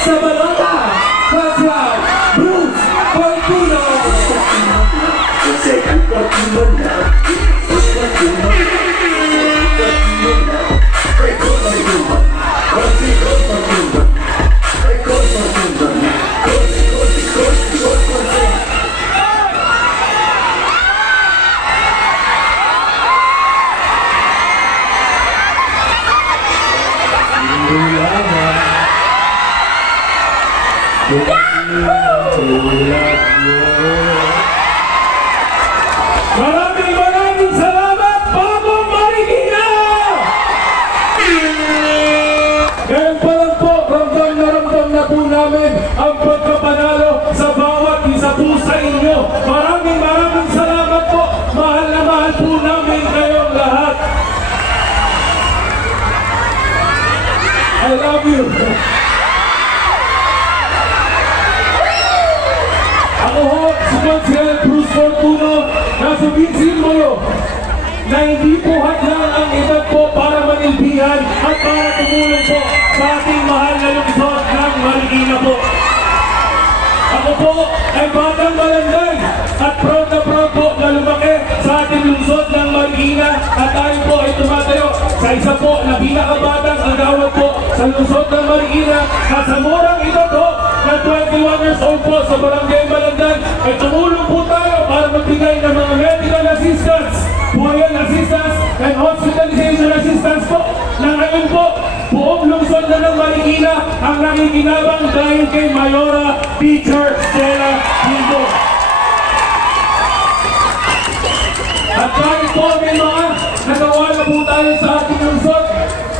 sa balota, Kasyal Bruce Fortuno. Second Fortuno na. Fortuno na. Record Fortuno. Record Fortuno. Record Fortuno. Maraming salamat, Bagong Marikina! Ngayon pa lang po, ramdam na po namin ang pagkapanalo sa bawat isa po sa inyo. Maraming salamat po. Mahal na mahal po namin kayong lahat. I love you. Ako ho, si Kasyal Bruce Fortuno, nasabihin simbolo na hindi po hadlang ang edad po para manilbihan at para tumulong po sa ating mahal na lungsod ng Marikina po. Ako po ay batang Balanday at proud po na lumaki sa ating lungsod ng Marikina at tayo po ay tumatayo sa isa po na pinakabatang agawad po sa lungsod ng Marikina na sa murang edad po na 21 years old po sa Barangay Balanday ay tumulong po tayo para magbigay ng mga medical assistance, buhayan assistance, and hospitalization assistance po na ngayon po buong lungsod na ng Marikina ang nakikinabang dahil kay Mayora Teacher Stella Hindo. At kahit po may mga nagawa na po tayo sa ating lungsod,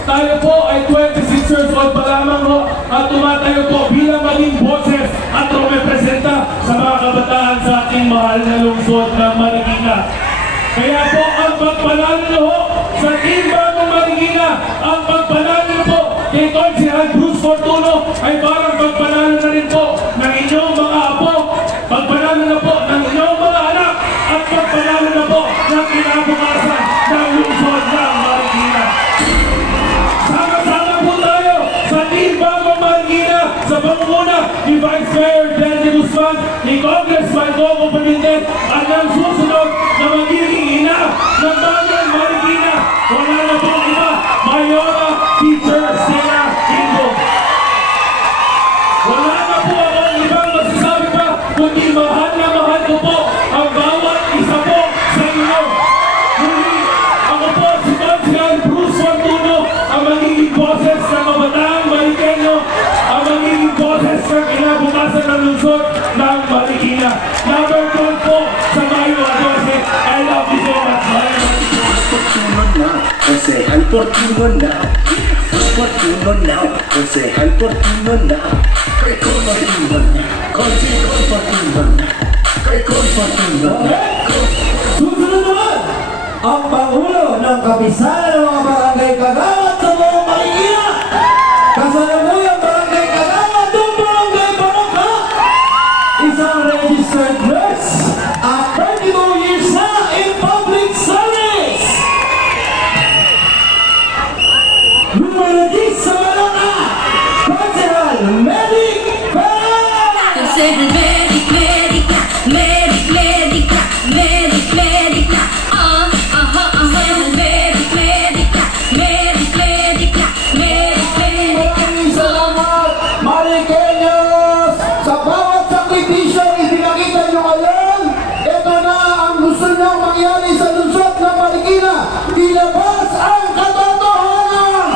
tayo po ay 26 years old pa lamang po at tumatayo po bilang maging boses at rumepresenta sa mga kabataan sa ating mahal na lungsod ng Marikina. Kaya po ang pagpanalo ho sa Team Bagong Marikina, ang pagpanalo po kay Kasyal Bruce Fortuno ay parang pagpanalo na rin po ng inyong mga apo, pagpanalo na po ng inyong mga anak, at pagpanalo na po ng kinabukasan ng lungsod ng Marikina. Sama-sama po tayo sa Team Bagong Marikina sa pangunguna ni Vice Mayor Denny Guzman, ni Congressman Coco Pimentel at ng susunod na magiging ina ng Bagong Marikina. Wala na po iba, Mayora Teacher Stella Hindo. Wala na po akong ibang masasabi pa kundi mahal na mahal ko po ang bawat isa po sa inyo. Muli, ako po si Kasyal Bruce Fortuno, ang magiging boses ng kabataang Marikeno, ang magiging boses ng kinabukasan ng lungsod ng Marikina. Number 12 po sa Mayo 12. I love you so much. Fortuno na. Kasyal Fortuno na. Fortuno na. Kasyal Fortuno na. Record Fortuno na. Kasyal Fortuno na. Record Fortuno na. Susunod naman, ang Pangulo ng Kapisanan ng mga Barangay Kagawad sa buong Marikina. Kasalukuyang Barangay Kagawad ng Barangay Baroka. Isang registered nurse at 32 years na in public service. Lumalagis sa Baroka, Kasyal Medic Perez. Kasyal Medic na, Medic na, Medic na, Kasyal Medic na, Medic na. Maraming salamat, Marikeños! Sa bawat sakripisyo ipinakita nyo ngayon, ito na ang gusto nyo mangyari sa lungsod ng Marikina. Ilabas ang katotohanan!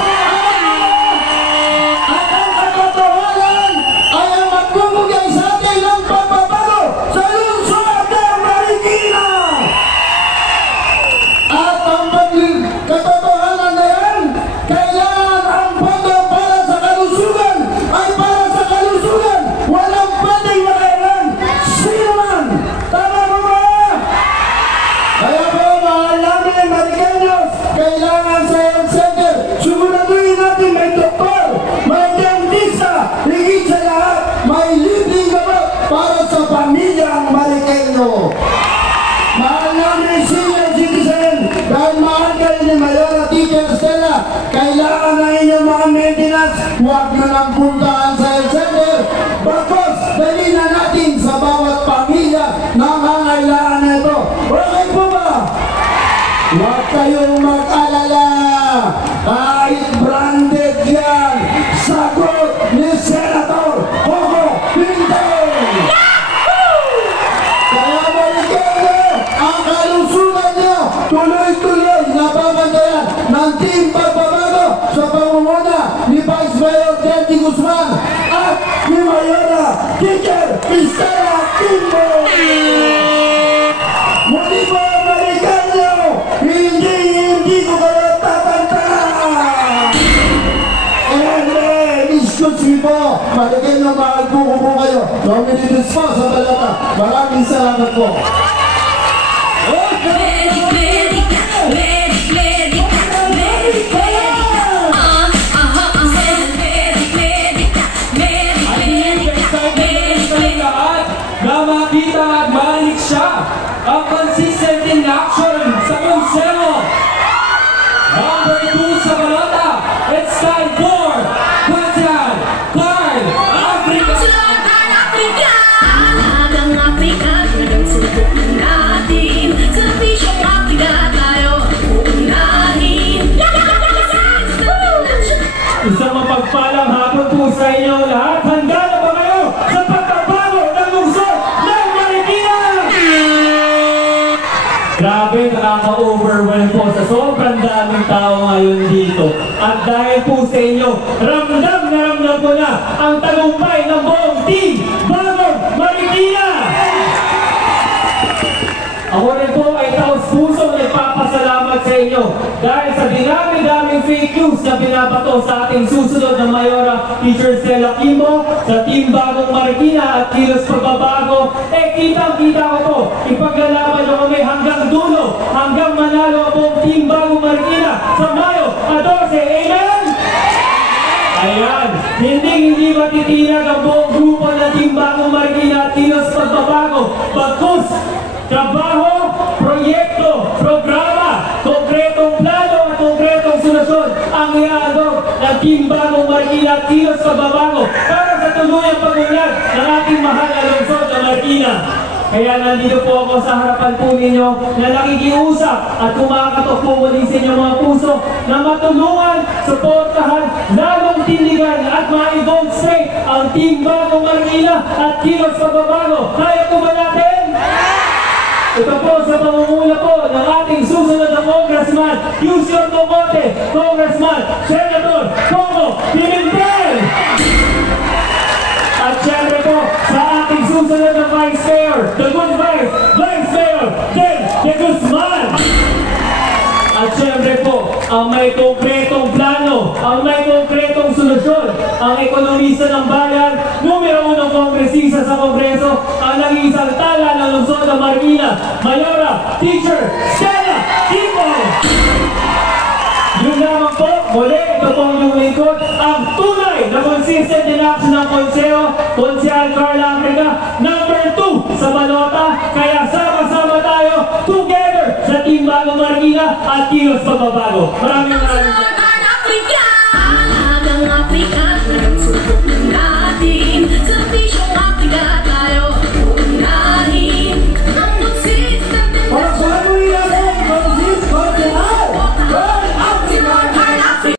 At ang katotohanan ay ang magbubugay sa atin ng pagbabago sa lungsod ng Marikina! At ang katotohanan na yan, kailangan ang pondo para sa kalusugan ay para sa kalusugan. Walang pwedeng makailan. Sino man? Tama mo ba? Kaya po, mahal namin Marikeños, kailangan sa health center, siguraduhin natin may doktor, may dentista, higit sa lahat, may libreng gamot para sa pamilyang Marikeño. Mahal namin senior citizen, dahil mahal kayo ni Mayora Teacher Stella, kailangan na inyong mga maintenance, huwag nyo nang puntaan sa health center. kayong mag-alala. Kahit branded yan, sagot ni Senator Coco Pintay. Kaya balikan niyo ang kalusugan niyo. Tuloy-tuloy nababantayan ng Team Pagbabago sa pangunguna ni Vice Mayor Denny Guzman at ni Mayora Teacher Estela Kimbo. Muli po, balikan niyo. Hindi ko kayo tatantanan. Excuse me po, malagay na mahal po kayo. Nominated po sa balata. Maraming salamat po. Medic, medic, medic, medic, medic, na makita at manik siya ang consistent in action sa konseho. Number 2 sa balota, it's time for Quetzal Carl Africa. Sulatan Africa! Alagang Africa, talagang sinubukan natin. Sa bisyong Africa, tayo uunahin. Isang mapagpalang hapon po sa inyo lahat. Handa na ba kayo sa pagbabago ng lungsod ng Marikina? Grabe, nakaka-overwhelm po sa sobrang daming tao ngayon dito. At dahil po sa inyo, ramdam na ramdam ko na ang tagumpay ng buong team Bagong Marikina! Ako rin po ay taos-pusong nagpapasalamat sa inyo dahil sa dinami-daming fake news na binabato sa ating susunod na Mayora Teacher Estela Kimbo sa Team Bagong Marikina at Kilos Pagbabago, kitang-kita ko po, ipaglalaban nyo kami hanggang dulo, hanggang manalo ang buong Team Bagong Marikina sa Mayo 14, amen? Ayan, hindi matitinag ang buong grupo ng Team Bagong Marikina at Kilos Pagbabago, bagkus trabaho, proyekto, programa, konkretong plano at konkretong solusyon ang iaagok ng Team Bagong Marikina at Kilos Pagbabago para sa tuluyang pag-unlad ng ating mahal na lungsod na Marikina. Kaya nandito po ako sa harapan po ninyo na nakikiusap at kumakatok po muli sa inyong mga puso na matulungan, suportahan, lalong tindigan at ma-evolve straight ang Team Bagong Marikina at Kilos Pagbabago. Kaya po ba natin? Ito po sa pangunguna po ng ating susunod na Congressman, use your tomote, Congressman, Senator Coco Pimentel! At syempre po sa ating susunod na Vice Mayor, the good Vice Mayor, De Guzman! At syempre po, ang may konkretong plano, ang may konkretong solusyon, ang ekonomista ng bayan, numero 1 kongresista sa Kongreso, ang nag-iisang tala ng lungsod ng Marikina, Mayora Teacher Estela Kimbo! Yun lamang po, muli, ito po ang yung lingkod, ang tunay na consistent in action ng Konsehal Carl Africa, number 2 sa balota, kaya sama-sama tayo together sa Team Bagong Marikina at Kilos Pagbabago. Maraming